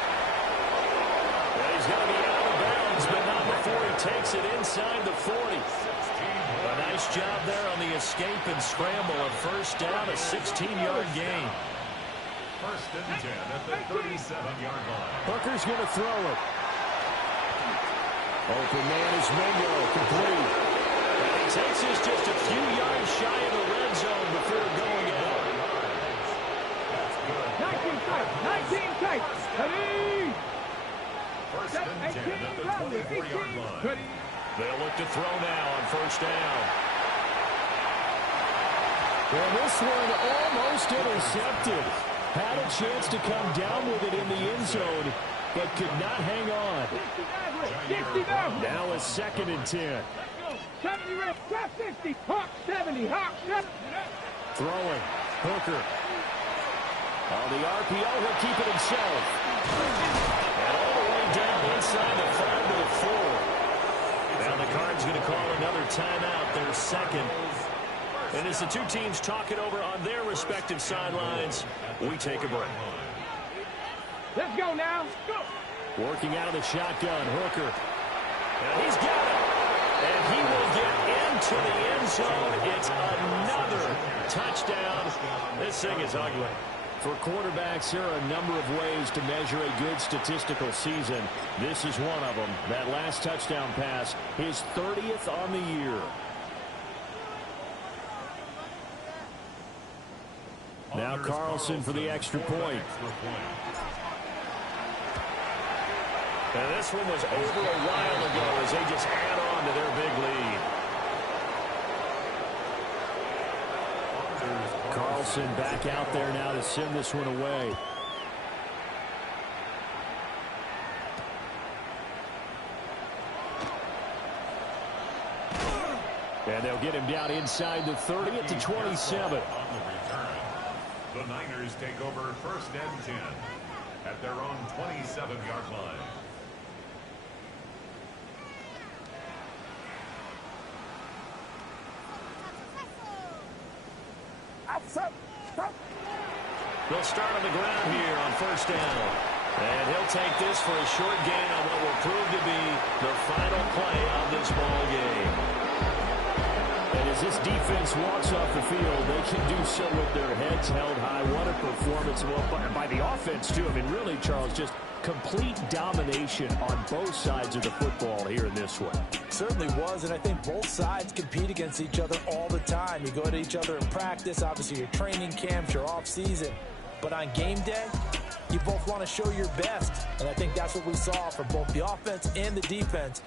And he's going to be out of bounds, but not before he takes it inside the 40. A nice job there on the escape and scramble. A first down, a 16-yard gain. First and 10 at the 37-yard line. Hooker's going to throw it. Open man is Mingo, complete. And he takes us just a few yards shy of the red zone before going out. 19 tight, 19 tight. Steady. First and 10 at the 24-yard line. Steady. They'll look to throw now on first down. Well, this one almost intercepted. Had a chance to come down with it in the end zone, but could not hang on. 60 down. Now a second and 10. 70 red, 60. Hawk 70, Hawk 70. Throwing. Hooker. On the RPO, he'll keep it himself. And all the way down inside the 5 to the 4. Now the Cards going to call another timeout, their second. And as the two teams talk it over on their respective sidelines, we take a break. Let's go now. Go. Working out of the shotgun, Hooker. And he's got it. And he will get into the end end zone. It's another touchdown. This thing is ugly. For quarterbacks, there are a number of ways to measure a good statistical season. This is one of them. That last touchdown pass, his 30th on the year. Now Carlson for the extra point. And this one was over a while ago as they just add on to their big lead. Carlson back out there now to send this one away. And they'll get him down inside the 30 at the 27. The Niners take over first and 10 at their own 27-yard line. They'll start on the ground here on first down. And he'll take this for a short gain on what will prove to be the final play of this ball game. And as this defense walks off the field, they can do so with their heads held high. What a performance by the offense, too. I mean, really, Charles, just complete domination on both sides of the football here in this one. Certainly was, and I think both sides compete against each other all the time. You go to each other in practice, obviously your training camps, your off-season. But on game day, you both want to show your best. And I think that's what we saw from both the offense and the defense